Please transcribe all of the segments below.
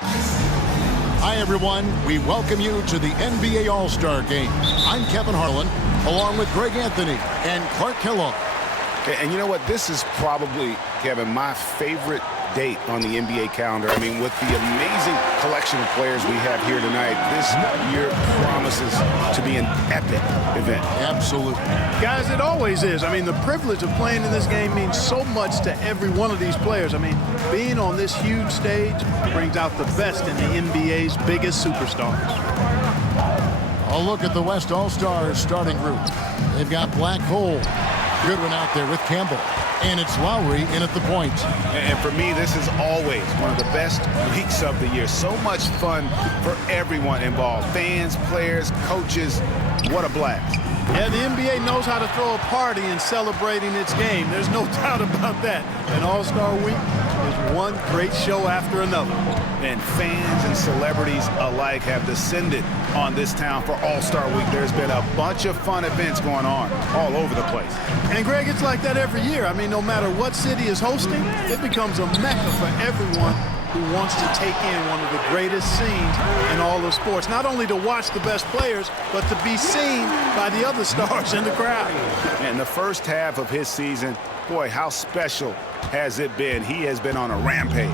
Hi, everyone. We welcome you to the NBA All-Star Game. I'm Kevin Harlan, along with Greg Anthony and Clark Kellogg. And you know what? This is probably, Kevin, my favorite date on the NBA calendar. I mean, with the amazing collection of players we have here tonight, this year promises to be an epic event. Absolutely. Guys, it always is. I mean, the privilege of playing in this game means so much to every one of these players. I mean, being on this huge stage brings out the best in the NBA's biggest superstars. A look at the West All-Stars starting group. They've got Black Hole. Good one out there with Campbell. And it's Lowry in at the point. And for me, this is always one of the best weeks of the year. So much fun for everyone involved. Fans, players, coaches. What a blast. Yeah, the NBA knows how to throw a party in celebrating its game. There's no doubt about that. And All-Star Week is one great show after another. And fans and celebrities alike have descended on this town for All-Star Week. There's been a bunch of fun events going on all over the place. And, Greg, it's like that every year. I mean, no matter what city is hosting, it becomes a mecca for everyone who wants to take in one of the greatest scenes in all of sports. Not only to watch the best players, but to be seen by the other stars in the crowd. And the first half of his season, boy, how special has it been? He has been on a rampage.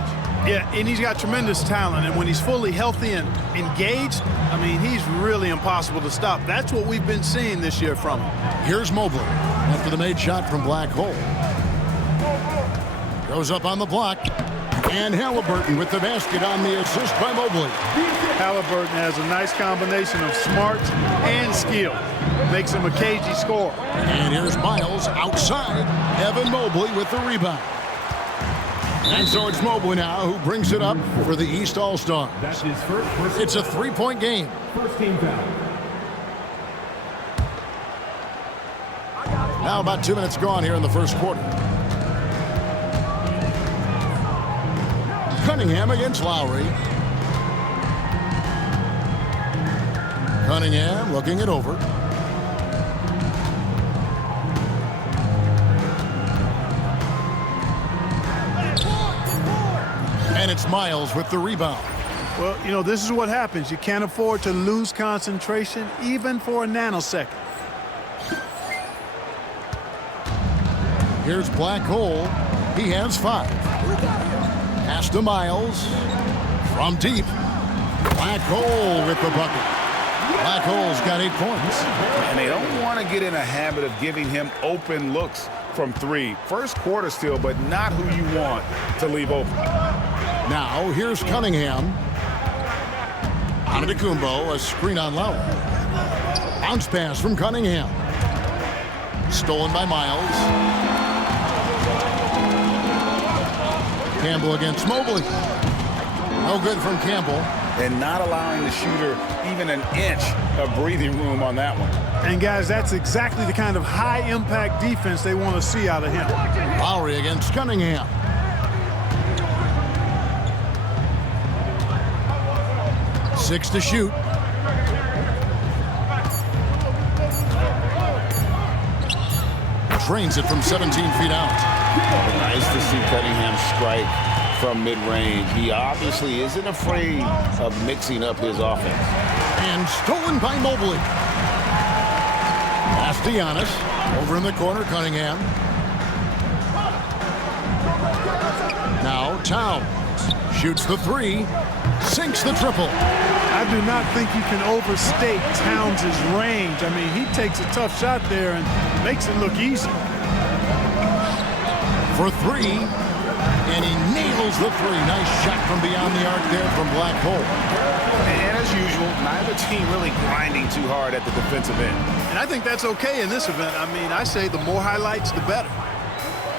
Yeah, and he's got tremendous talent, and when he's fully healthy and engaged, I mean, he's really impossible to stop. That's what we've been seeing this year from him. Here's Mobley after the made shot from Black Hole. Goes up on the block. And Halliburton with the basket on the assist by Mobley. Halliburton has a nice combination of smarts and skill. Makes him a cagey scorer. And here's Miles outside. Evan Mobley with the rebound. And so it's Mobley now who brings it up for the East All-Stars. It's a three-point game. First team foul. Now about 2 minutes gone here in the first quarter. Cunningham against Lowry. Cunningham looking it over. And it's Miles with the rebound. Well, you know, this is what happens. You can't afford to lose concentration even for a nanosecond. Here's Black Hole. He has 5. Pass to Miles. From deep. Black Hole with the bucket. Black Hole's got 8 points. And they don't want to get in a habit of giving him open looks from 3. First quarter still, but not who you want to leave open. Now, here's Cunningham. Antetokounmpo, a screen on Lowry. Bounce pass from Cunningham. Stolen by Miles. Campbell against Mobley. No good from Campbell. And not allowing the shooter even an inch of breathing room on that one. And, guys, that's exactly the kind of high-impact defense they want to see out of him. Lowry against Cunningham. Six to shoot. Trains it from 17 feet out. Nice to see Cunningham strike from mid-range. He obviously isn't afraid of mixing up his offense. And stolen by Mobley. Pass to Giannis. Over in the corner, Cunningham. Now Towns shoots the 3. Sinks the triple. I do not think you can overstate Towns' range. I mean, he takes a tough shot there and makes it look easy. For 3. And he nails the 3. Nice shot from beyond the arc there from Black Hole. And as usual, neither team really grinding too hard at the defensive end. And I think that's okay in this event. I mean, I say the more highlights, the better.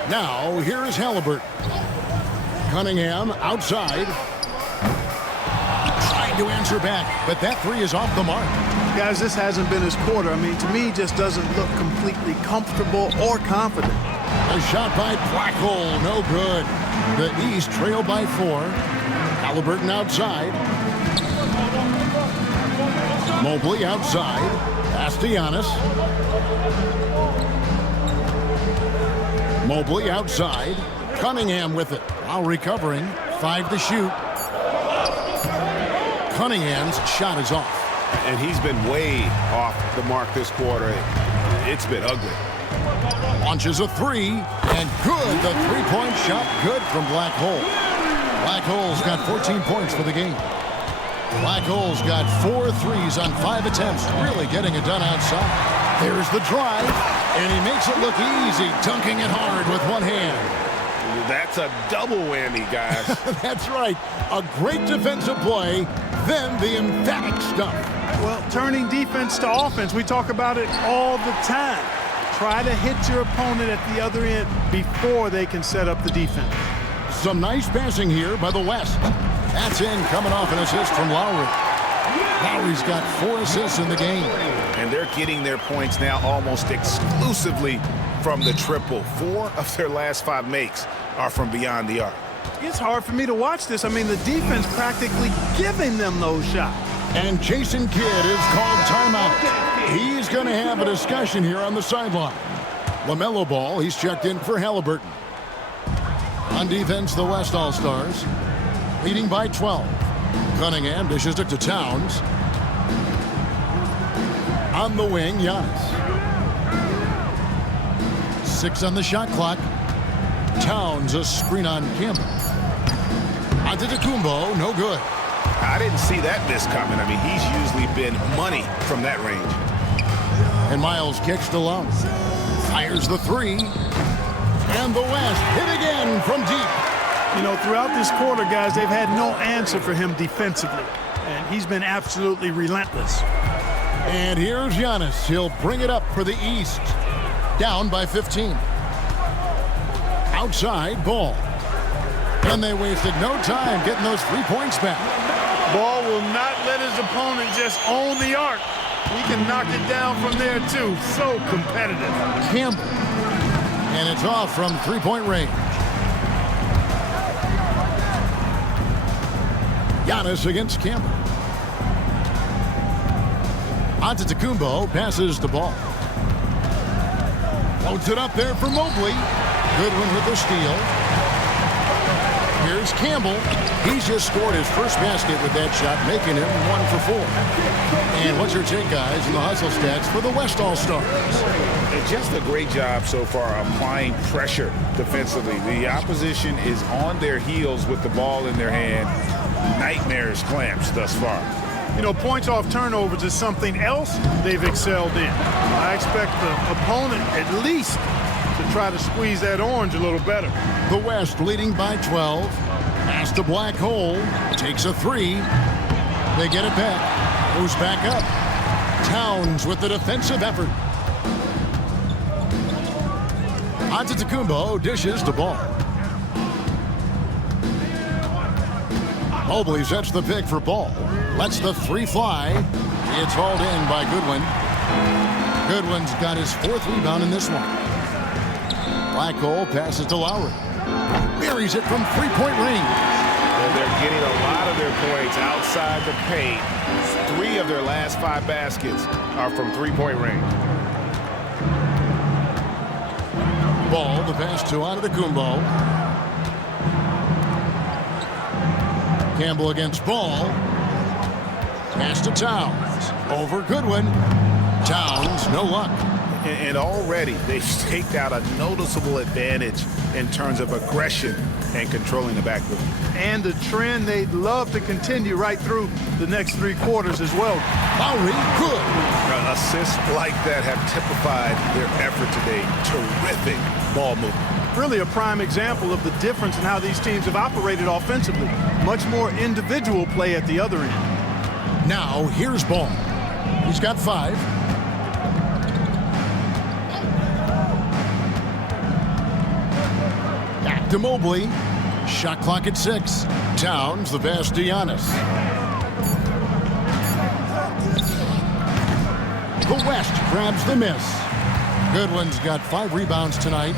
Now, here is Halliburton. Cunningham outside. Trying to answer back, but that 3 is off the mark. Guys, this hasn't been his quarter. I mean, to me, just doesn't look completely comfortable or confident. A shot by Black Hole, no good. The East trail by 4. Halliburton outside. Mobley outside. Pass to Giannis. Mobley outside. Cunningham with it. While recovering. 5 to shoot. Cunningham's shot is off. And he's been way off the mark this quarter. It's been ugly. Launches a three, and good. The three-point shot, good from Black Hole. Black Hole's got 14 points for the game. Black Hole's got 4 threes on 5 attempts, really getting it done outside. There's the drive, and he makes it look easy, dunking it hard with one hand. That's a double whammy, guys. That's right. A great defensive play, then the emphatic stuff. Well, turning defense to offense, we talk about it all the time. Try to hit your opponent at the other end before they can set up the defense. Some nice passing here by the West. That's in, coming off an assist from Lowry. Lowry's got 4 assists in the game. And they're getting their points now almost exclusively from the triple. 4 of their last 5 makes are from beyond the arc. It's hard for me to watch this. I mean, the defense practically giving them those shots. And Jason Kidd is called timeout. He's going to have a discussion here on the sideline. LaMelo Ball, he's checked in for Halliburton. On defense, the West All-Stars, leading by 12. Cunningham dishes it to Towns. On the wing, Giannis. 6 on the shot clock. Towns, a screen on Campbell. Antetokounmpo, no good. I didn't see that miss coming. I mean, he's usually been money from that range. And Miles kicks to Love. Fires the three. And the West hit again from deep. You know, throughout this quarter, guys, they've had no answer for him defensively. And he's been absolutely relentless. And here's Giannis. He'll bring it up for the East. Down by 15. Outside, Ball. And they wasted no time getting those 3 points back. Ball will not let his opponent just own the arc. He can knock it down from there, too. So competitive. Campbell. And it's off from 3-point range. Giannis against Campbell. Antetokounmpo passes the ball. Loads it up there for Mobley. Goodwin with the steal. Here's Campbell. He's just scored his first basket with that shot, making him 1 for 4. And what's your take, guys, in the hustle stats for the West All-Stars? Just a great job so far applying pressure defensively. The opposition is on their heels with the ball in their hand. Nightmares clamps thus far. You know, points off turnovers is something else they've excelled in. I expect the opponent at least to try to squeeze that orange a little better. The West leading by 12. Pass to Black Hole. Takes a 3. They get it back. Goes back up. Towns with the defensive effort. Antetokounmpo dishes the ball. Mobley sets the pick for Ball. Lets the 3 fly. It's hauled in by Goodwin. Goodwin's got his 4th rebound in this one. Black Hole passes to Lowry. Buries it from 3-point range. Well, they're getting a lot of their points outside the paint. 3 of their last 5 baskets are from 3-point range. Ball, the pass to Antetokounmpo. Campbell against Ball. Pass to Towns. Over Goodwin. Towns, no luck. And already they've staked out a noticeable advantage in terms of aggression and controlling the backcourt. And a trend they'd love to continue right through the next 3 quarters as well. Lowry, good. Assists like that have typified their effort today. Terrific ball movement. Really a prime example of the Difference in how these teams have operated offensively. Much more individual play at the other end. Now, here's Ball. He's got 5. Back to Mobley. Shot clock at 6. Towns, the pass to Giannis. The West grabs the miss. Goodwin's got 5 rebounds tonight.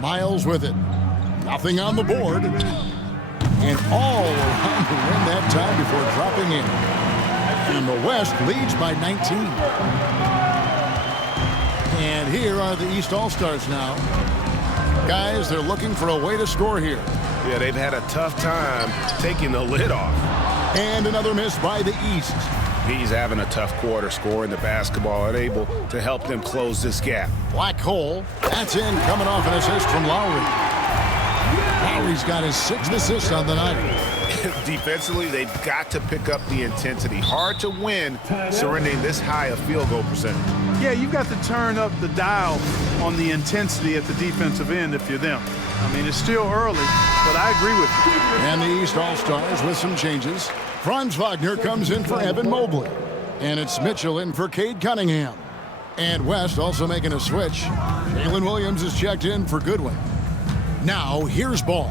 Miles with it. Nothing on the board. And all around the rim that time before dropping in. And the West leads by 19. And here are the East All-Stars now. Guys, they're looking for a way to score here. Yeah, they've had a tough time taking the lid off. And another miss by the East. He's having a tough quarter scoring the basketball and able to help them close this gap. Black hole. That's in, coming off an assist from Lowry. Lowry's got his 6th assist on the night. Defensively, they've got to pick up the intensity. Hard to win surrendering this high a field goal percentage. Yeah, you've got to turn up the dial on the intensity at the defensive end if you're them. I mean, it's still early, but I agree with you. And the East All-Stars with some changes. Franz Wagner comes in for Evan Mobley. And it's Mitchell in for Cade Cunningham. And West also making a switch. Jalen Williams is checked in for Goodwin. Now, here's Ball.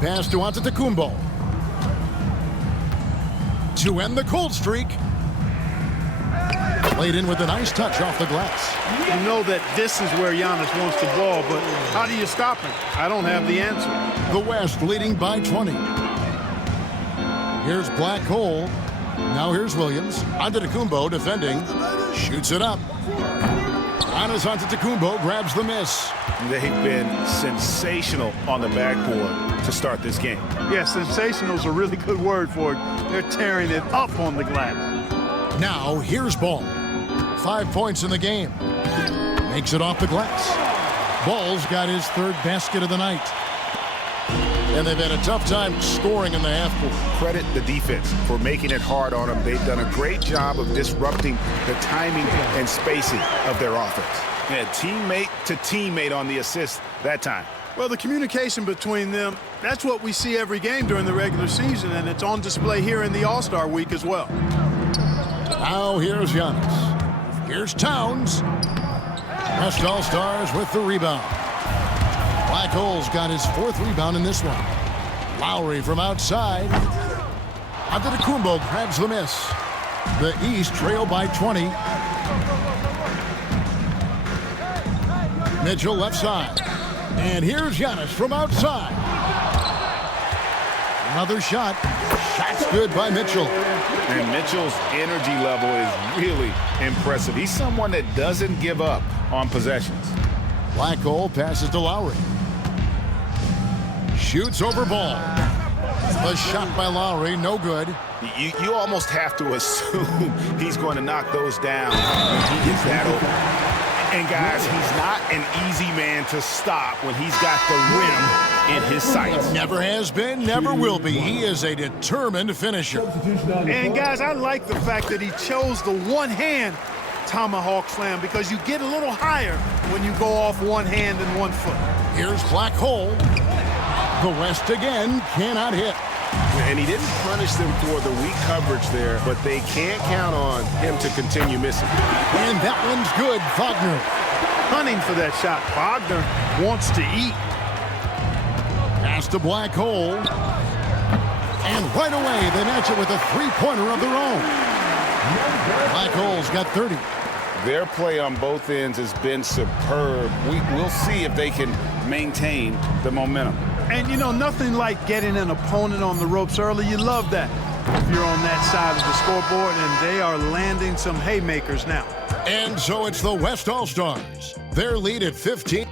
Pass to Antetokounmpo. To end the cold streak. Played in with a nice touch off the glass. You know that this is where Giannis wants the ball, but how do you stop him? I don't have the answer. The West leading by 20. Here's Black Hole. Now here's Williams. Antetokounmpo defending. Shoots it up. Giannis Antetokounmpo grabs the miss. They've been sensational on the backboard to start this game. Yeah, sensational is a really good word for it. They're tearing it up on the glass. Now here's Ball. 5 points in the game. Makes it off the glass. Ball's got his 3rd basket of the night. And they've had a tough time scoring in the half court. Credit the defense for making it hard on them. They've done a great job of disrupting the timing and spacing of their offense. Yeah, teammate to teammate on the assist that time. Well, the communication between them, that's what we see every game during the regular season, and it's on display here in the All-Star week as well. Now here's Giannis. Here's Towns. West All-Stars with the rebound. Black Hole's got his 4th rebound in this one. Lowry from outside. Antetokounmpo grabs the miss. The East trail by 20. Mitchell left side. And here's Giannis from outside. Another shot. Shot's good by Mitchell. And Mitchell's energy level is really impressive. He's someone that doesn't give up on possessions. Black Hole passes to Lowry. Shoots over Ball. The shot by Lowry, no good. You almost have to assume he's going to knock those down when he gets that open. And guys, he's not an easy man to stop when he's got the rim in his sights. Never has been, never will be. He is a determined finisher. And guys, I like the fact that he chose the one-hand tomahawk slam because you get a little higher when you go off one hand and 1 foot. Here's Black Hole. The West again cannot hit. And he didn't punish them for the weak coverage there, but they can't count on him to continue missing. And that one's good, Wagner. Hunting for that shot. Wagner wants to eat. Pass to Black Hole. And right away, they match it with a 3-pointer of their own. Black Hole's got 30. Their play on both ends has been superb. We'll see if they can maintain the momentum. And, you know, nothing like getting an opponent on the ropes early. You love that if you're on that side of the scoreboard, and they are landing some haymakers now. And so it's the West All-Stars. Their lead at 15.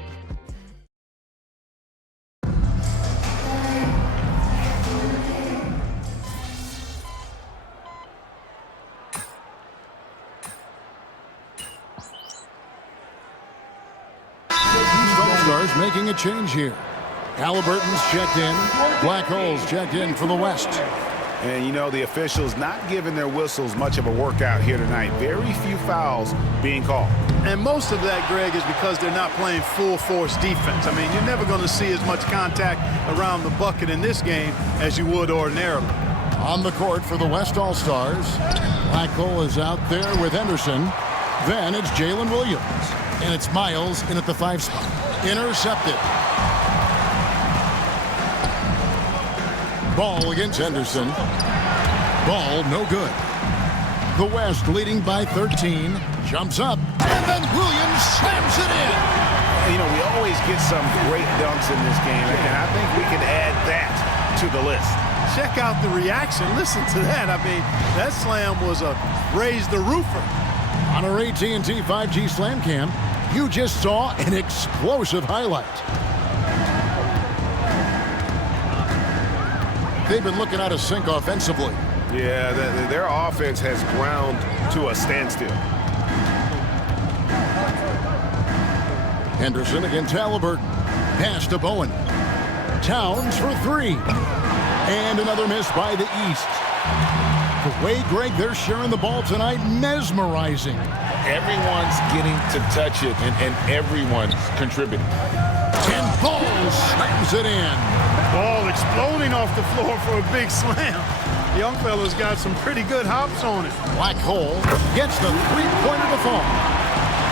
All-Stars making a change here. Halliburton's checked in. Black Hole's checked in for the West. And, you know, the officials not giving their whistles much of a workout here tonight. Very few fouls being called. And most of that, Greg, is because they're not playing full-force defense. I mean, you're never going to see as much contact around the bucket in this game as you would ordinarily. On the court for the West All-Stars, Black Hole is out there with Henderson. Then it's Jalen Williams. And it's Miles in at the 5 spot. Intercepted. Ball against Henderson. Ball no good. The West leading by 13. Jumps up. And then Williams slams it in. You know, we always get some great dunks in this game, and I think we can add that to the list. Check out the reaction. Listen to that. I mean, that slam was a raise the roofer. On our AT&T 5G Slam Cam, You just saw an explosive highlight. They've been looking out of sync offensively. Yeah, their offense has ground to a standstill. Henderson against Halliburton. Pass to Bowen. Towns for three. And another miss by the East. The way, Greg, they're sharing the ball tonight, mesmerizing. Everyone's getting to touch it, and everyone's contributing. And Ball slams it in. Ball exploding off the floor for a big slam. Young fella's got some pretty good hops on it. Black Hole gets the three-pointer to fall.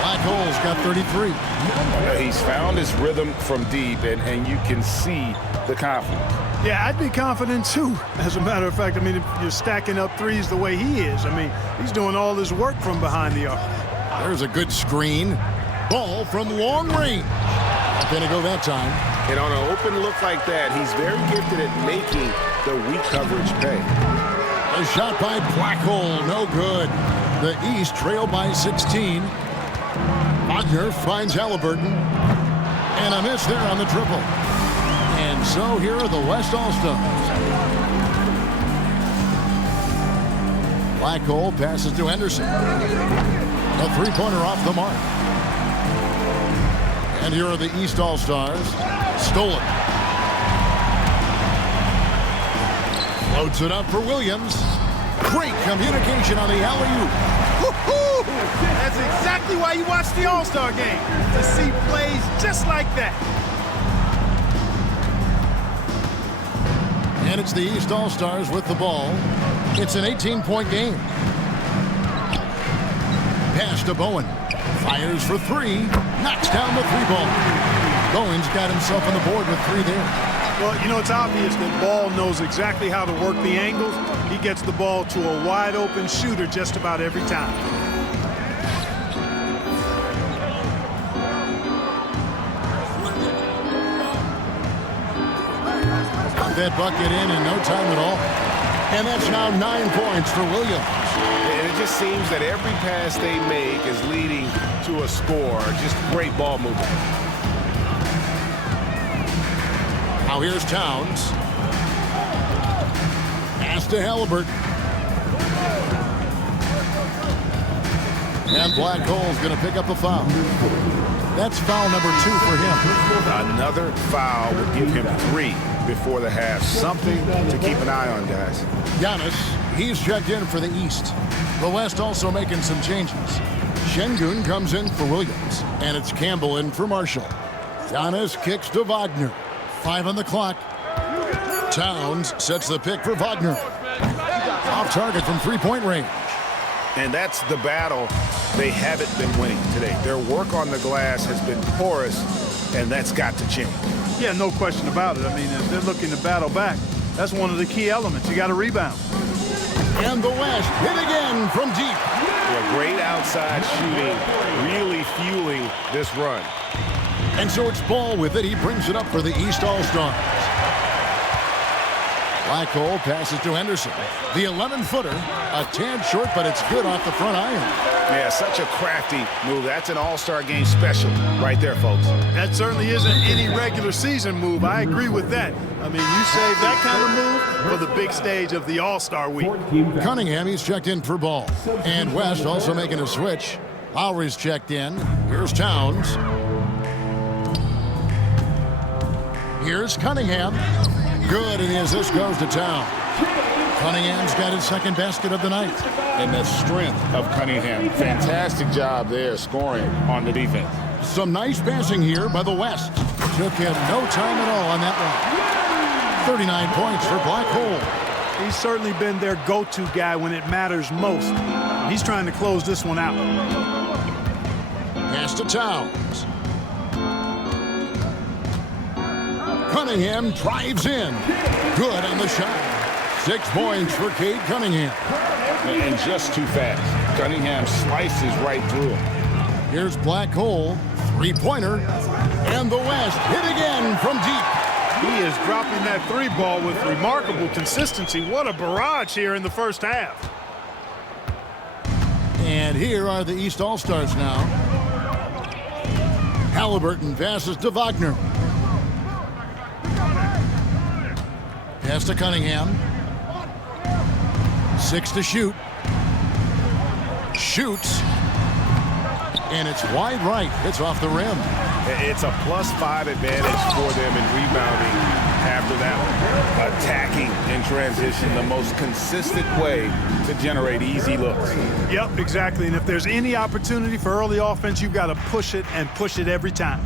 Black Hole's got 33. He's found his rhythm from deep, and you can see the confidence. Yeah, I'd be confident too. As a matter of fact, I mean, if you're stacking up threes the way he is, I mean, he's doing all his work from behind the arc. There's a good screen. Ball from long range. Not going to go that time. And on an open look like that, he's very gifted at making the weak coverage pay. A shot by Black Hole, no good. The East trail by 16. Wagner finds Halliburton. And a miss there on the triple. And so here are the West All-Stars. Black Hole passes to Henderson. A three-pointer off the mark. And here are the East All-Stars. Stolen. Floats it up for Williams. Great communication on the alley-oop. Woo-hoo! That's exactly why you watch the All-Star game, to see plays just like that. And it's the East All-Stars with the ball. It's an 18-point game. Pass to Bowen. Fires for three. Knocks down the three ball. Bowen's got himself on the board with three there. Well, you know, it's obvious that Ball knows exactly how to work the angles. He gets the ball to a wide-open shooter just about every time. Got that bucket in no time at all. And that's now 9 points for Williams. And it just seems that every pass they make is leading to a score. Just great ball movement. Now here's Towns. Pass to Halliburton. And Black Hole's going to pick up a foul. That's foul number 2 for him. Another foul would give him 3 before the half. Something to keep an eye on, guys. Giannis, he's checked in for the East. The West also making some changes. Şengün comes in for Williams, and it's Campbell in for Marshall. Giannis kicks to Wagner. 5 on the clock. Towns sets the pick for Wagner. Off target from three-point range. And that's the battle they haven't been winning today. Their work on the glass has been porous, and that's got to change. Yeah, no question about it. I mean, if they're looking to battle back, that's one of the key elements. You got to rebound. And the West hit again from deep. Yeah, great outside shooting, really fueling this run. And so it's Ball with it. He brings it up for the East All-Stars. Black Hole passes to Henderson. The 11-footer, a tad short, but it's good off the front iron. Yeah, such a crafty move. That's an All-Star game special right there, folks. That certainly isn't any regular season move. I agree with that. I mean, you save that kind of move for the big stage of the All-Star week. Cunningham, he's checked in for Ball. And West also making a switch. Lowry's checked in. Here's Towns. Here's Cunningham. Good, and the assist goes to Towns. Cunningham's got his second basket of the night. And the strength of Cunningham. Fantastic job there scoring on the defense. Some nice passing here by the West. Took him no time at all on that one. 39 points for Black Hole. He's certainly been their go-to guy when it matters most. He's trying to close this one out. Pass to Towns. Cunningham drives in. Good on the shot. 6 points for Cade Cunningham. And just too fast. Cunningham slices right through him. Here's Black Hole. 3-pointer. And the West hit again from deep. He is dropping that 3 ball with remarkable consistency. What a barrage here in the first half. And here are the East All-Stars now. Halliburton passes to Wagner. Pass to Cunningham. 6 to shoot. Shoots. And it's wide right. It's off the rim. It's a +5 advantage for them in rebounding after that one. Attacking in transition, the most consistent way to generate easy looks. Yep, exactly. And if there's any opportunity for early offense, you've got to push it and push it every time.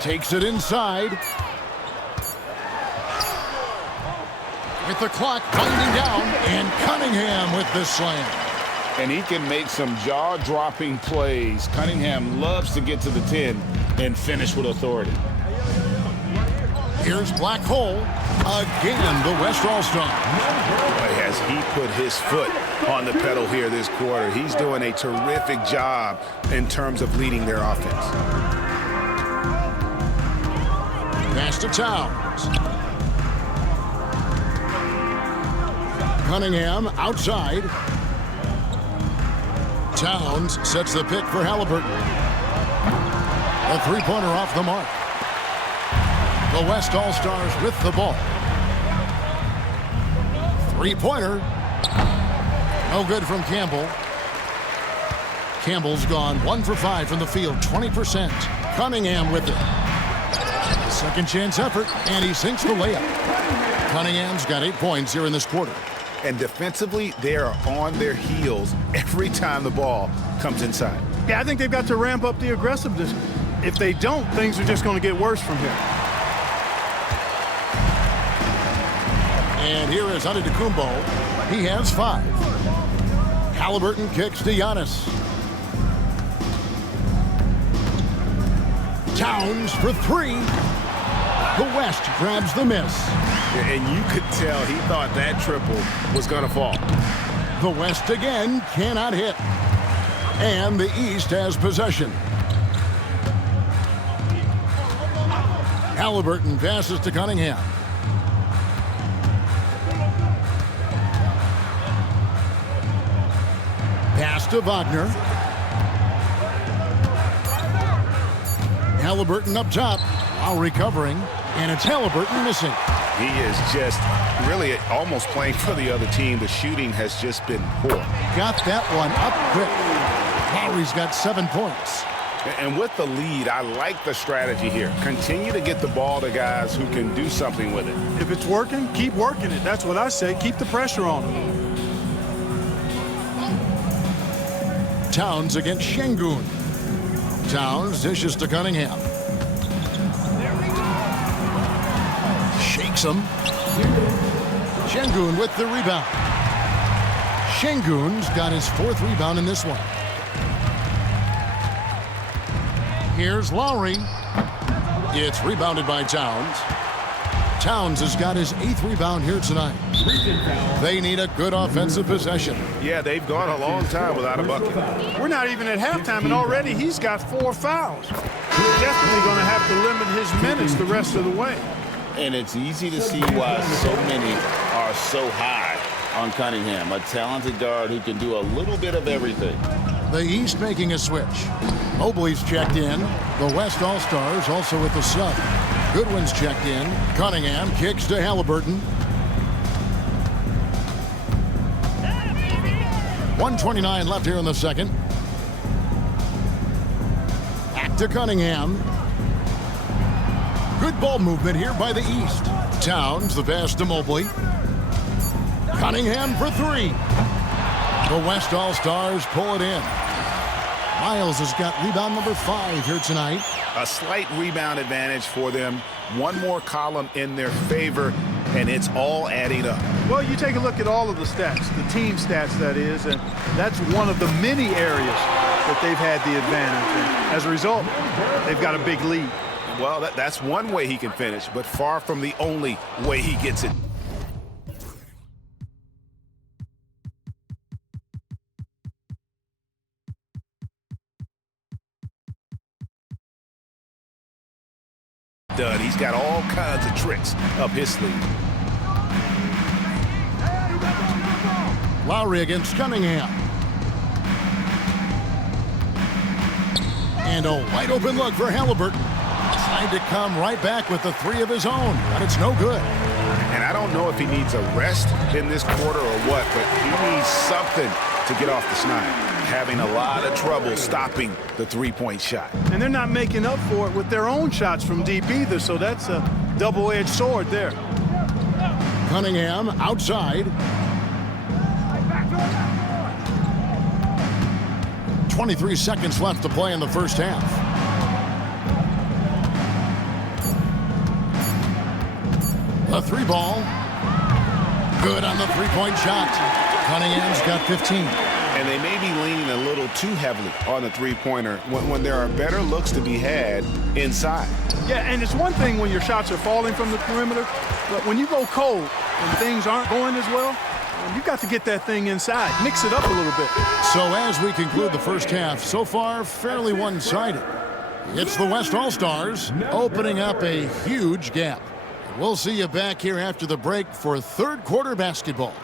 Takes it inside. With the clock winding down, and Cunningham with the slam. And he can make some jaw-dropping plays. Cunningham loves to get to the 10 and finish with authority. Here's Black Hole. Again, the West All-Star. As he put his foot on the pedal here this quarter, he's doing a terrific job in terms of leading their offense. Pass to Towns. Cunningham outside. Towns sets the pick for Halliburton. A three-pointer off the mark. The West All-Stars with the ball. Three-pointer. No good from Campbell. Campbell's gone 1 for 5 from the field, 20%. Cunningham with it. Second chance effort, and he sinks the layup. Cunningham's got 8 points here in this quarter. And defensively, they are on their heels every time the ball comes inside. Yeah, I think they've got to ramp up the aggressiveness. If they don't, things are just going to get worse from here. And here is Antetokounmpo. He has 5. Halliburton kicks to Giannis. Towns for 3. The West grabs the miss. And you could tell he thought that triple was going to fall. The West again cannot hit. And the East has possession. Halliburton passes to Cunningham. Pass to Wagner. Halliburton up top while recovering, and it's Halliburton missing. He is just really almost playing for the other team. The shooting has just been poor. Got that one up quick. Lowry's got 7 points. And with the lead, I like the strategy here. Continue to get the ball to guys who can do something with it. If it's working, keep working it. That's what I say. Keep the pressure on them. Towns against Şengün. Towns dishes to Cunningham. Shakes him. Şengün with the rebound. Şengün's got his 4th rebound in this one. Here's Lowry. It's rebounded by Towns. Towns has got his 8th rebound here tonight. They need a good offensive possession. Yeah, they've gone a long time without a bucket. We're not even at halftime, and already he's got 4 fouls. We're definitely going to have to limit his minutes the rest of the way. And it's easy to see why so many are so high on Cunningham, a talented guard who can do a little bit of everything. The East making a switch. Mobley's checked in. The West All-Stars also with the sub. Goodwin's checked in. Cunningham kicks to Halliburton. 1:29 left here in the second. Back to Cunningham. Good ball movement here by the East. Towns, the pass to Mobley. Cunningham for 3. The West All-Stars pull it in. Miles has got rebound number 5 here tonight. A slight rebound advantage for them. One more column in their favor, and it's all adding up. Well, you take a look at all of the stats, the team stats, that is, and that's one of the many areas that they've had the advantage. And as a result, they've got a big lead. Well, that's one way he can finish, but far from the only way he gets it. done. He's got all kinds of tricks up his sleeve. Lowry against Cunningham. And a wide open look for Halliburton. Trying to come right back with the three of his own, but it's no good. And I don't know if he needs a rest in this quarter or what, but he needs something to get off the snide. Having a lot of trouble stopping the three-point shot. And they're not making up for it with their own shots from deep either, so that's a double-edged sword there. Cunningham outside. 23 seconds left to play in the first half. The three ball. Good on the three-point shot. Cunningham's got 15. And they may be leaning a little too heavily on the three-pointer when there are better looks to be had inside. Yeah, and it's one thing when your shots are falling from the perimeter, but when you go cold and things aren't going as well, you got to get that thing inside. Mix it up a little bit. So as we conclude the first half, so far fairly one-sided. It's the West All-Stars opening up a huge gap. We'll see you back here after the break for third quarter basketball.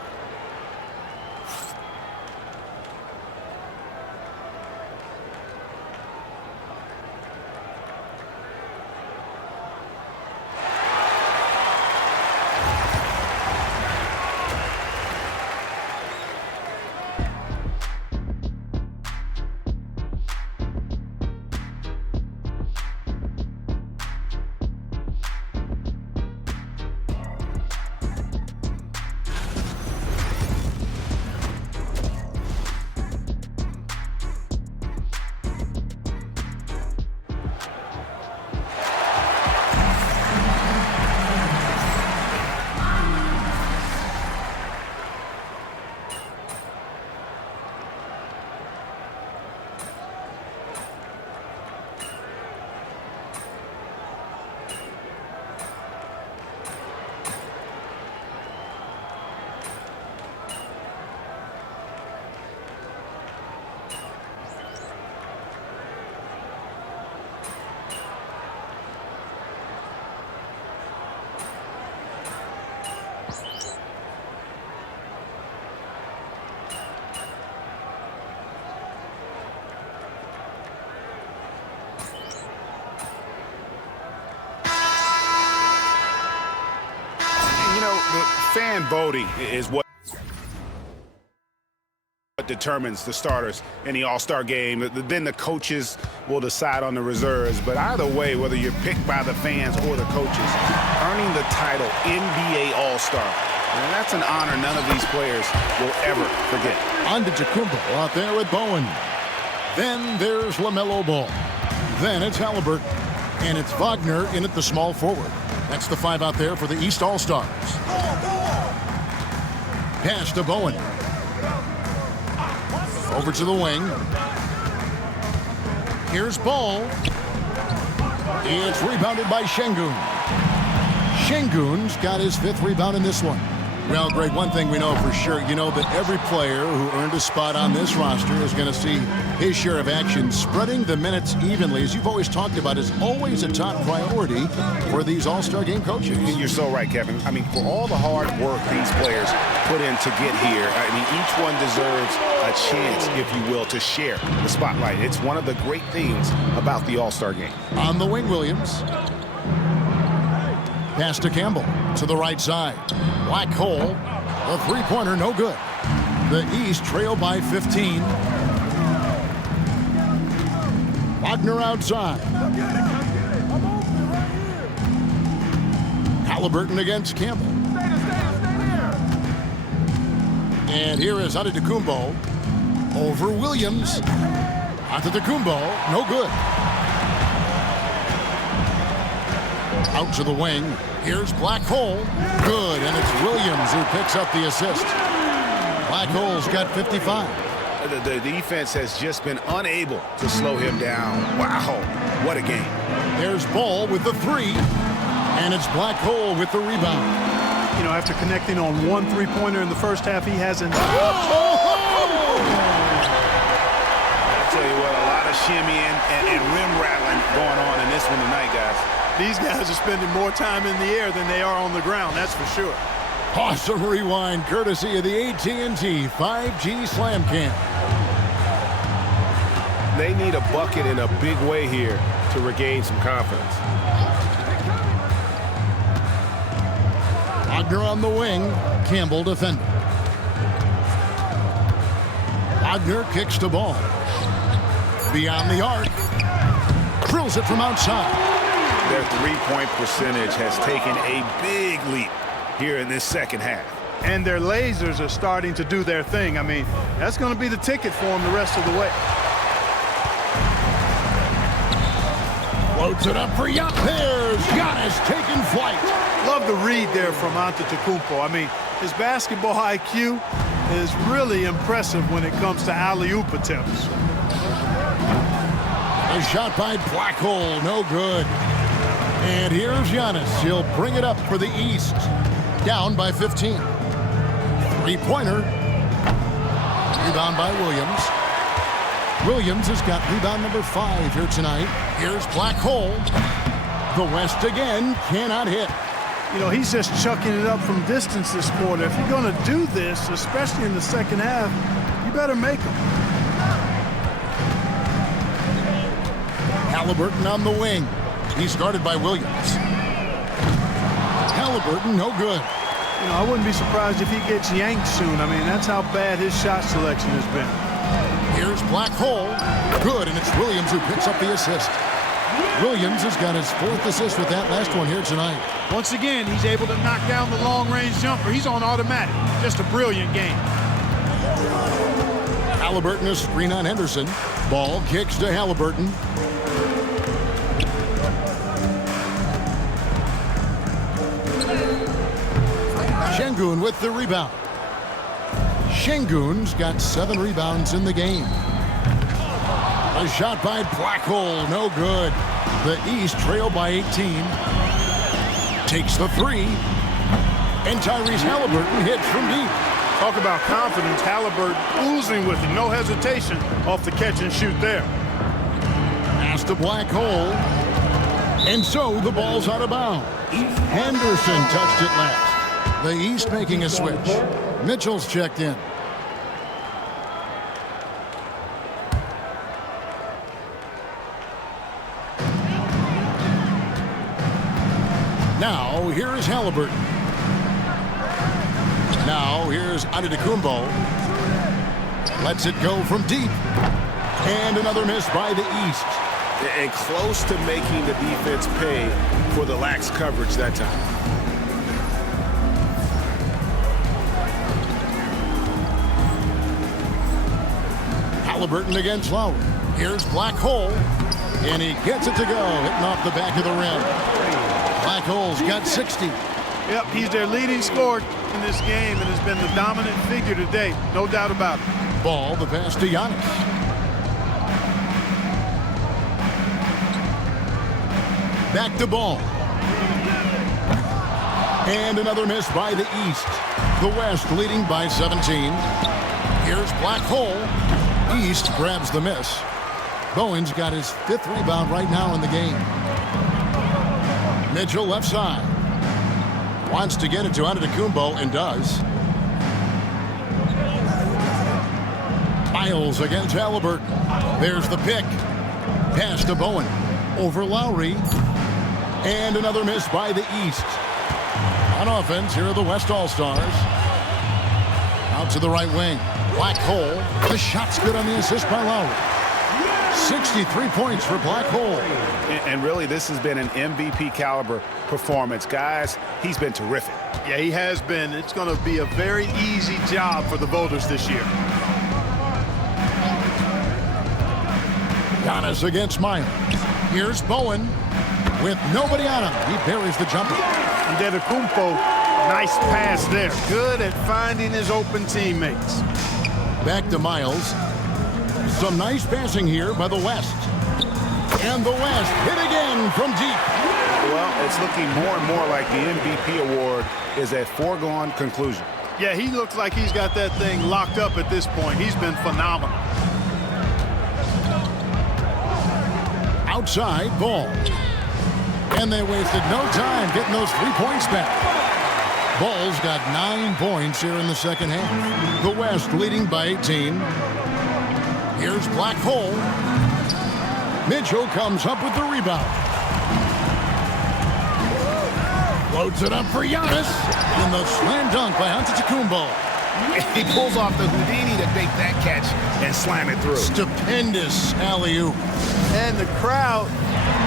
Fan voting is what determines the starters in the All-Star game. Then the coaches will decide on the reserves. But either way, whether you're picked by the fans or the coaches, earning the title NBA All-Star, and that's an honor none of these players will ever forget. Antetokounmpo out there with Bowen. Then there's LaMelo Ball. Then it's Halliburton. And it's Wagner in at the small forward. That's the five out there for the East All-Stars. Pass to Bowen. Over to the wing. Here's Ball. It's rebounded by Şengün. Şengün's got his fifth rebound in this one. Well, Greg, one thing we know for sure, you know that every player who earned a spot on this roster is going to see his share of action. Spreading the minutes evenly, as you've always talked about, is always a top priority for these All-Star game coaches. You're so right, Kevin. I mean, for all the hard work these players put in to get here, I mean, each one deserves a chance, if you will, to share the spotlight. It's one of the great things about the All-Star game. On the wing, Williams. Pass to Campbell to the right side. Black hole. The three-pointer, no good. The East trail by 15. Wagner outside. Halliburton against Campbell. And here is Antetokounmpo over Williams. Antetokounmpo, no good. Out to the wing. Here's Black Hole. Good, and it's Williams who picks up the assist. Black Hole's got 55. The defense has just been unable to slow him down. Wow, what a game. There's Ball with the three, and it's Black Hole with the rebound. You know, after connecting on one three-pointer in the first half, he hasn't. I tell you what, a lot of shimmying and rim rattling going on in this one tonight, guys. These guys are spending more time in the air than they are on the ground, that's for sure. Awesome rewind courtesy of the AT&T 5G Slam Cam. They need a bucket in a big way here to regain some confidence. Wagner on the wing, Campbell defending. Wagner kicks the ball. Beyond the arc. Drills it from outside. Their three-point percentage has taken a big leap here in this second half. And their lasers are starting to do their thing. I mean, that's going to be the ticket for them the rest of the way. Floats it up for Giannis. There's Giannis taking flight. Love the read there from Antetokounmpo. I mean, his basketball IQ is really impressive when it comes to alley-oop attempts. A shot by Black Hole, no good. And here's Giannis. He'll bring it up for the East. Down by 15. Three-pointer. Rebound by Williams. Williams has got rebound number 5 here tonight. Here's Black Hole. The West again cannot hit. You know, he's just chucking it up from distance this quarter. If you're going to do this, especially in the second half, you better make them. Halliburton on the wing. He's guarded by Williams. Halliburton, no good. You know, I wouldn't be surprised if he gets yanked soon. I mean, that's how bad his shot selection has been. Here's Black Hole. Good, and it's Williams who picks up the assist. Williams has got his 4th assist with that last one here tonight. Once again, he's able to knock down the long-range jumper. He's on automatic. Just a brilliant game. Halliburton, a screen on Henderson. Ball kicks to Halliburton. Şengün with the rebound. Şengün's got 7 rebounds in the game. A shot by Black Hole, no good. The East trail by 18. Takes the 3. And Tyrese Halliburton hits from deep. Talk about confidence. Halliburton oozing with it. No hesitation off the catch and shoot there. Pass to Black Hole. And so the ball's out of bounds. Henderson touched it last. The East making a switch. Mitchell's checked in. Now, here's Halliburton. Now, here's Antetokounmpo. Lets it go from deep. And another miss by the East. And close to making the defense pay for the lax coverage that time. Halliburton against Lowry. Here's Black Hole. And he gets it to go, hitting off the back of the rim. Black Hole's got 60. Yep, he's their leading scorer in this game and has been the dominant figure today. No doubt about it. Ball, the pass to Giannis. Back to Ball. And another miss by the East. The West leading by 17. Here's Black Hole. East grabs the miss. Bowen's got his 5th rebound right now in the game. Mitchell left side. Wants to get it to Antetokounmpo and does. Miles against Halliburton. There's the pick. Pass to Bowen. Over Lowry. And another miss by the East. On offense, here are the West All-Stars. Out to the right wing. Black Hole. The shot's good on the assist by Lowry. 63 points for Black Hole. And really, this has been an MVP caliber performance. Guys, he's been terrific. Yeah, he has been. It's going to be a very easy job for the voters this year. Giannis against Miles. Here's Bowen with nobody on him. He buries the jumper. Antetokounmpo, nice pass there. Good at finding his open teammates. Back to Miles. Some nice passing here by the West. And the West hit again from deep. Well, it's looking more and more like the MVP award is a foregone conclusion. Yeah, he looks like he's got that thing locked up at this point. He's been phenomenal. Outside, Ball. And they wasted no time getting those 3 points back. Bulls got 9 points here in the second half. The West leading by 18. Here's Black Hole. Mitchell comes up with the rebound. Loads it up for Giannis. And the slam dunk by Antetokounmpo. He pulls off the Houdini to make that catch and slam it through. Stupendous alley-oop. And the crowd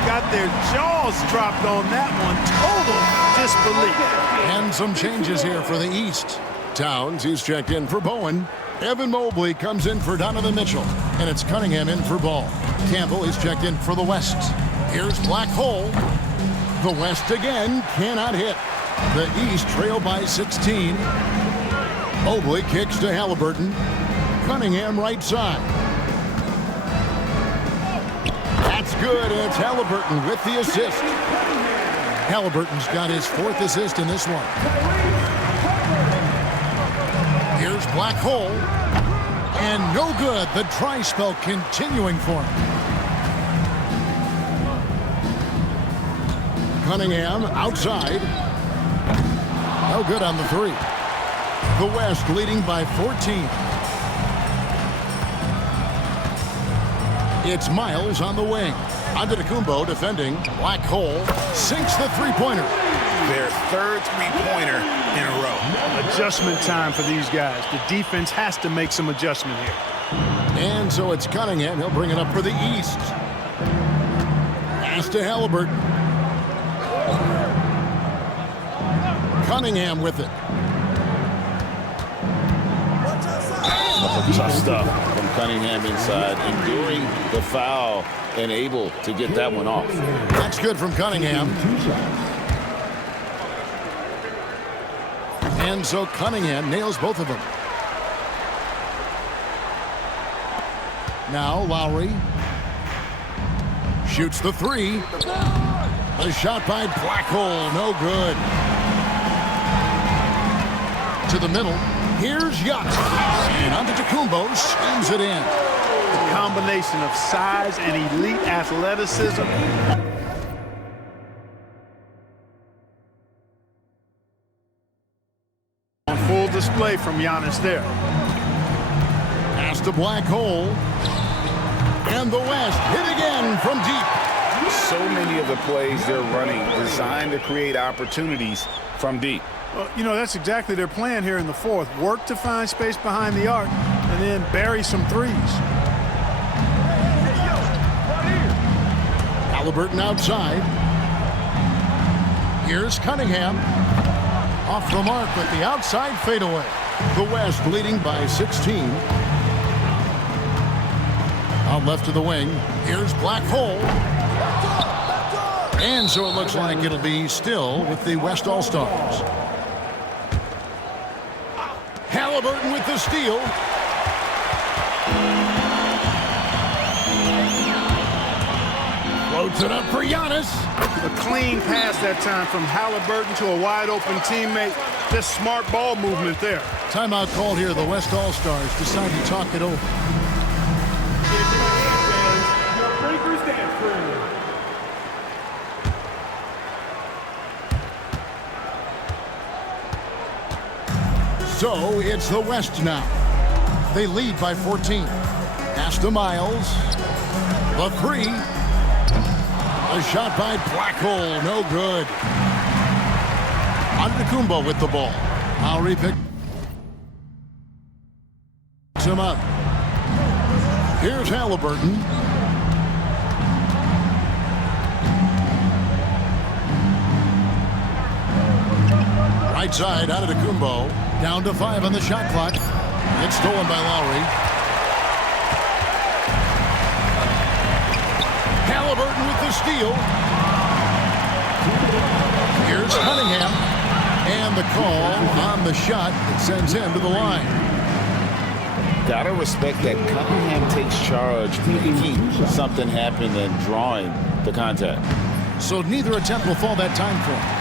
got their jaws dropped on that one. Total disbelief. And some changes here for the East. Towns, he's checked in for Bowen. Evan Mobley comes in for Donovan Mitchell. And it's Cunningham in for Ball. Campbell is checked in for the West. Here's Black Hole. The West again cannot hit. The East trail by 16. Mobley kicks to Halliburton. Cunningham right side. That's good. It's Halliburton with the assist. Halliburton's got his 4th assist in this one. Here's Black Hole. And no good. The try spell continuing for him. Cunningham outside. No good on the 3. The West leading by 14. It's Miles on the wing. Antetokounmpo defending. Black Hole sinks the three-pointer. Their 3rd three-pointer in a row. Adjustment time for these guys. The defense has to make some adjustment here. And so it's Cunningham. He'll bring it up for the East. Pass to Halliburton. Cunningham with it. Tough stuff from Cunningham inside, enduring the foul and able to get that one off. That's good from Cunningham. And so Cunningham nails both of them. Now Lowry shoots the 3. A shot by Black Hole, no good. To the middle. Here's Giannis. And Antetokounmpo slams it in. The combination of size and elite athleticism. On full display from Giannis there. Pass to Black Hole. And the West hit again from deep. So many of the plays they're running designed to create opportunities from deep. Well, you know, that's exactly their plan here in the 4th. Work to find space behind the arc and then bury some threes. Halliburton outside. Here's Cunningham. Off the mark with the outside fadeaway. The West leading by 16. Out left to the wing. Here's Black Hole. And so it looks like it'll be still with the West All-Stars. Halliburton with the steal. Floats it up for Giannis. A clean pass that time from Halliburton to a wide-open teammate. Just smart ball movement there. Timeout called here. The West All-Stars decide to talk it over. So it's the West now. They lead by 14. Pass to Miles. The 3. A shot by Black Hole. No good. Antetokounmpo with the ball. Lowry picks him up. Here's Halliburton. Right side, Antetokounmpo. Down to 5 on the shot clock. It's stolen by Lowry. Halliburton with the steal. Here's Cunningham. And the call on the shot that sends him to the line. Gotta respect that Cunningham takes charge, making something happen and drawing the contact. So neither attempt will fall that time for him.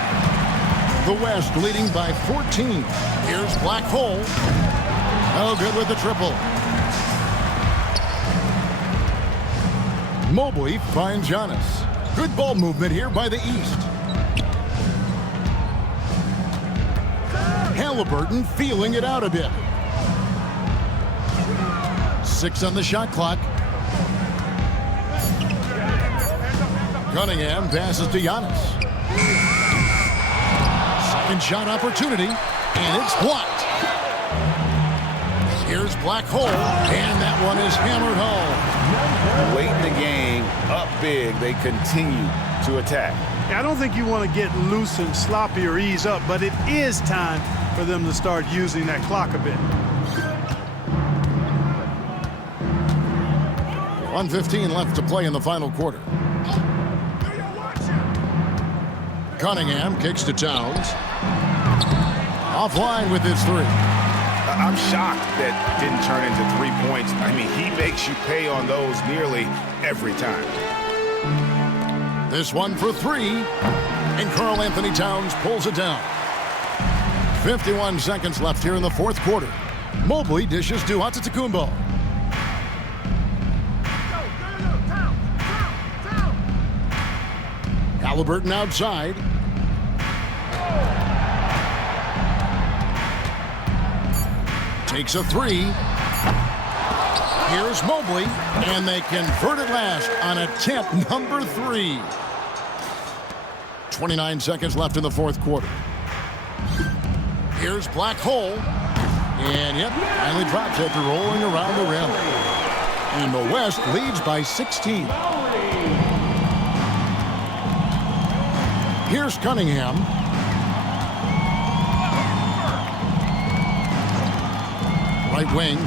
The West leading by 14. Here's Black Hole. Oh, good with the triple. Mobley finds Giannis. Good ball movement here by the East. Halliburton feeling it out a bit. 6 on the shot clock. Cunningham passes to Giannis. Second shot opportunity, and it's blocked. Here's Black Hole, and that one is hammered home. Late in the game, up big, they continue to attack. I don't think you want to get loose and sloppy or ease up, but it is time for them to start using that clock a bit. 1:15 left to play in the final quarter. Cunningham kicks to Towns. Offline with his 3. I'm shocked that didn't turn into 3 points. I mean, he makes you pay on those nearly every time. This one for 3, and Karl Anthony Towns pulls it down. 51 seconds left here in the fourth quarter. Mobley dishes to Antetokounmpo. Halliburton outside. Takes a 3. Here's Mobley, and they convert it last on attempt number 3. 29 seconds left in the fourth quarter. Here's Black Hole, and yep, finally drops after rolling around the rim. And the West leads by 16. Here's Cunningham. Right wing.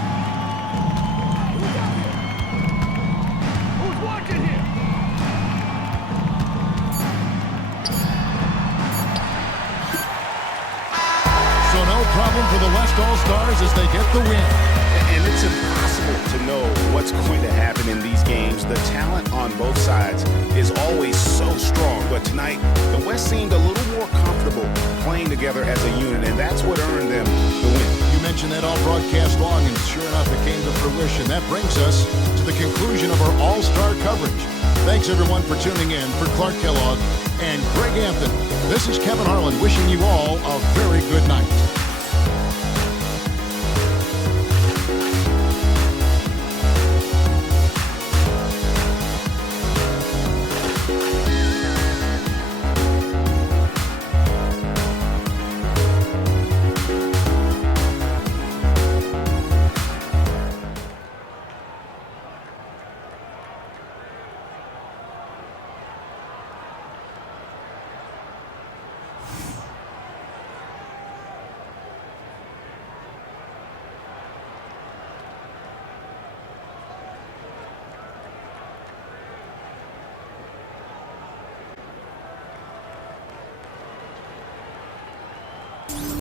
Who's watching here? So no problem for the West All-Stars as they get the win. And it's impossible to know what's going to happen in these games. The talent on both sides is always so strong. But tonight, the West seemed a little more comfortable playing together as a unit, and that's what earned them the win. You mentioned that all broadcast long, and sure enough, it came to fruition. That brings us to the conclusion of our All-Star coverage. Thanks, everyone, for tuning in. For Clark Kellogg and Greg Anthony, this is Kevin Harlan wishing you all a very good night.